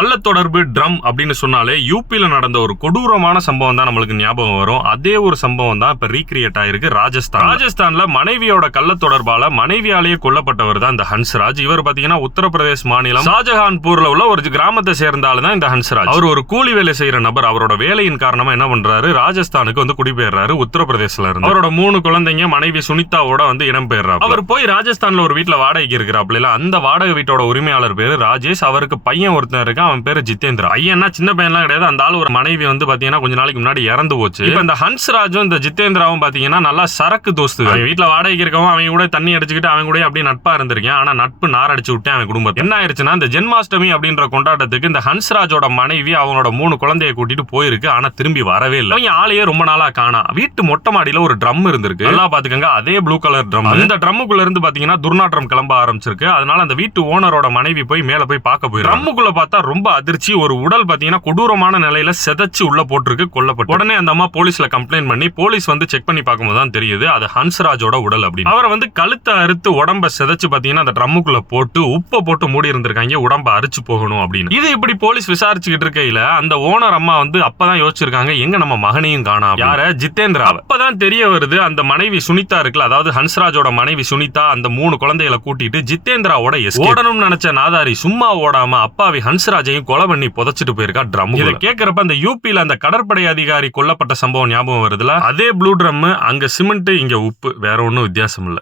கள்ளத்தொடர்பு drum அப்படின்னு சொன்னாலே யூபியில நடந்த ஒரு கொடூரமான சம்பவம் தான் நம்மளுக்கு ஞாபகம் வரும். அதே ஒரு சம்பவம் தான் இப்ப ரீக்ரியேட் ஆயிருக்கு ராஜஸ்தான்ல மனைவியோட கள்ளத்தொடர்பால மனைவியாலேயே கொல்லப்பட்டவர் தான் இந்த ஹன்ஸ்ராஜ். இவர் பாத்தீங்கன்னா உத்தரப்பிரதேஷ் மாநிலம் ஷாஜஹான்பூர்ல உள்ள ஒரு கிராமத்தை சேர்ந்தாலும் தான் இந்த ஹன்ஸ்ராஜ். அவர் ஒரு கூலி வேலை செய்யற நபர். அவரோட வேலையின் காரணமா என்ன பண்றாரு, ராஜஸ்தானுக்கு வந்து குடிபெயர்றாரு உத்தரப்பிரதேசல இருந்து. அவரோட 3 குழந்தைங்க மனைவி சுனிதாவோட வந்து இடம் பெயர்றாரு. அவர் போய் ராஜஸ்தான்ல ஒரு வீட்டுல வாடகைக்கு இருக்கிறாப்ல. அந்த வாடகை வீட்டோட உரிமையாளர் பேரு ராஜேஷ். அவருக்கு பையன் ஒருத்தன் இருக்கான், அவன் பேரு ஜிதேந்திரா. பையன்னா சின்ன பையன்லாம் கிடையாது. அந்த ஆள் ஒரு மனைவி வந்து பாத்தீங்கன்னா கொஞ்ச நாளைக்கு முன்னாடி இறந்து போச்சு. இப்ப இந்த ஹன்ஸ்ராஜும் இந்த ஜிதேந்திராவும் பாத்தீங்கன்னா நல்லா சரக்கு தோஸ்து. அவன் வீட்டுல வாடகைக்கு இருக்கவும் அவங்க கூட தண்ணி அடிச்சுக்கிட்டு அவங்க கூட அப்படியே நட்பா இருந்திருக்கேன். ஆனா நட்பு நார் அடிச்சு விட்டு அவன் குடும்பத்தை என்ன ஆயிருச்சுன்னா, இந்த ஜென்மாஷ்டமி அப்படின்ற கொண்டாட்டத்துக்கு இந்த ஹன்ஸ்ராஜோட மனைவி அவனோட 3 குழந்தைய கூட்டிட்டு போயிருக்கு. ஆனா திரும்பி வரவே இல்லை. அவங்க ஆளையே ரொம்ப நாளா காணா. வீட்டு மொட்டை மாடியில ஒரு ட்ரம் இருந்திருக்கு. நல்லா பாத்துக்கங்க, அதே ப்ளூ கலர் ட்ரம். இந்த ட்ரம்முக்குள்ள இருந்து பாத்தீங்கன்னா துர்நாற்றம் கிளம்ப ஆரம்பிச்சிருக்கு. அதனால அந்த வீட்டு ஓனரோட மனைவி போய் மேல போய் பார்க்க போயிருக்கு. ட்ரம்முக்குள்ள பார்த்தா ரொம்ப அதிர்ச்சி. ஒரு உடல் பாத்தீங்கன்னா கொடூரமான நிலையில செதச்சு உள்ள போட்டிருக்கு, கொல்லப்பட்டு. உடனே அந்த அம்மா போலீஸ்ல கம்ப்ளைண்ட் பண்ணி போலீஸ் வந்து செக் பண்ணி பார்க்கும்போது தான் தெரியுது அது ஹன்ஸ்ராஜோட உடல் அப்படின்னு. அவரை வந்து கழுத்தை அறுத்து உடம்ப செதச்சு பாத்தீங்கன்னா அந்த ட்ரம்முக்குள்ள போட்டு உப்பை போட்டு மூடி இருந்திருக்காங்க, உடம்ப அரிச்சு போகணும் அப்படின்னு. இது இப்படி போலீஸ் விசாரிச்சுக்கிட்டு இருக்கையில அந்த ஓனர் அம்மா வந்து அப்பதான் யோசிச்சிருக்காங்க, எங்க நம்ம மகனையும் காணா, யார ஜிதேந்திரா. அப்பதான் தெரிய வருது அந்த மனைவி சுனிதா இருக்குல்ல, அதாவது ஹன்ஸ்ராஜோட மனைவி சுனிதா அந்த 3 குழந்தைகளை கூட்டிட்டு ஜிதேந்திராவோட ஓடணும்னு நினைச்ச நாதாரி சும்மா ஓடாம அப்பாவி ஹன்ஸ்ராஜையும் கொலை பண்ணி புதைச்சிட்டு போயிருக்கா ட்ரம். இதை கேட்கிறப்ப அந்த யூபியில அந்த கடற்படை அதிகாரி கொல்லப்பட்ட சம்பவம் ஞாபகம் வருதுல. அதே ப்ளூ ட்ரம், அங்க சிமெண்ட் இங்க உப்பு, வேற ஒன்னும் வித்தியாசம் இல்ல.